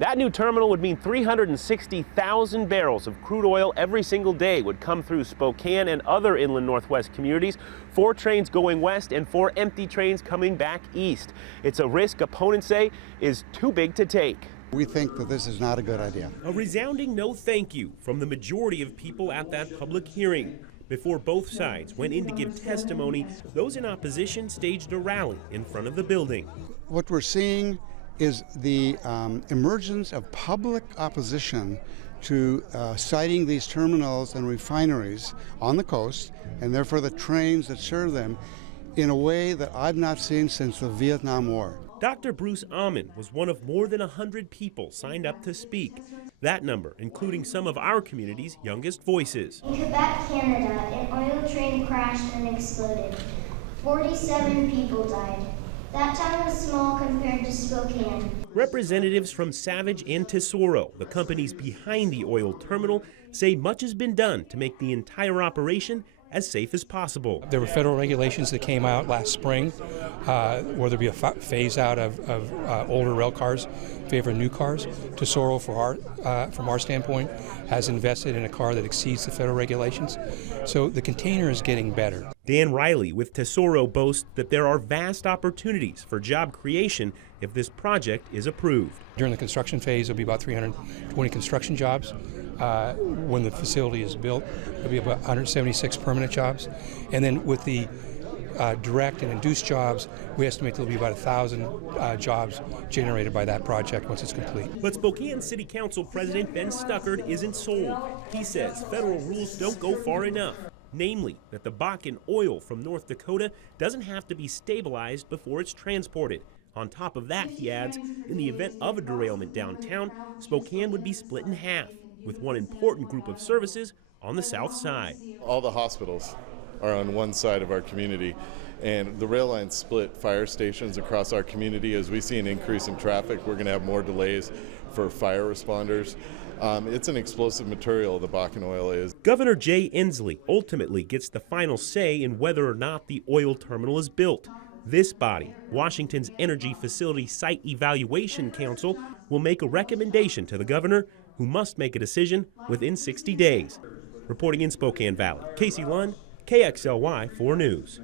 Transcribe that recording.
That new terminal would mean 360,000 barrels of crude oil every single day would come through Spokane and other inland Northwest communities. 4 trains going west and 4 empty trains coming back east. It's a risk opponents say is too big to take. We think that this is not a good idea. A resounding no thank you from the majority of people at that public hearing. Before both sides went in to give testimony, those in opposition staged a rally in front of the building. What we're seeing is the emergence of public opposition to siting these terminals and refineries on the coast, and therefore the trains that serve them, in a way that I've not seen since the Vietnam War. Dr. Bruce Amon was one of more than 100 people signed up to speak. That number, including some of our community's youngest voices. In Quebec, Canada, an oil train crashed and exploded. 47 people died. That town was small compared to Spokane. Representatives from Savage and Tesoro, the companies behind the oil terminal, say much has been done to make the entire operation as safe as possible. There were federal regulations that came out last spring where there'd be a phase out of older rail cars in favor of new cars. Tesoro, from our standpoint, has invested in a car that exceeds the federal regulations. So the container is getting better. Dan Riley with Tesoro boasts that there are vast opportunities for job creation if this project is approved. During the construction phase, there'll be about 320 construction jobs. When the facility is built, there'll be about 176 permanent jobs. And then with the direct and induced jobs, we estimate there'll be about 1,000 jobs generated by that project once it's complete. But Spokane City Council President Ben Stuckard isn't sold. He says federal rules don't go far enough. Namely, that the Bakken oil from North Dakota doesn't have to be stabilized before it's transported. On top of that, he adds, in the event of a derailment downtown, Spokane would be split in half, with one important group of services on the south side. All the hospitals are on one side of our community, and the rail line split fire stations across our community. As we see an increase in traffic, we're going to have more delays for fire responders. It's an explosive material, the Bakken oil is. Governor Jay Inslee ultimately gets the final say in whether or not the oil terminal is built. This body, Washington's Energy Facility Site Evaluation Council, will make a recommendation to the governor, who must make a decision within 60 days. Reporting in Spokane Valley, Casey Lund, KXLY 4 News.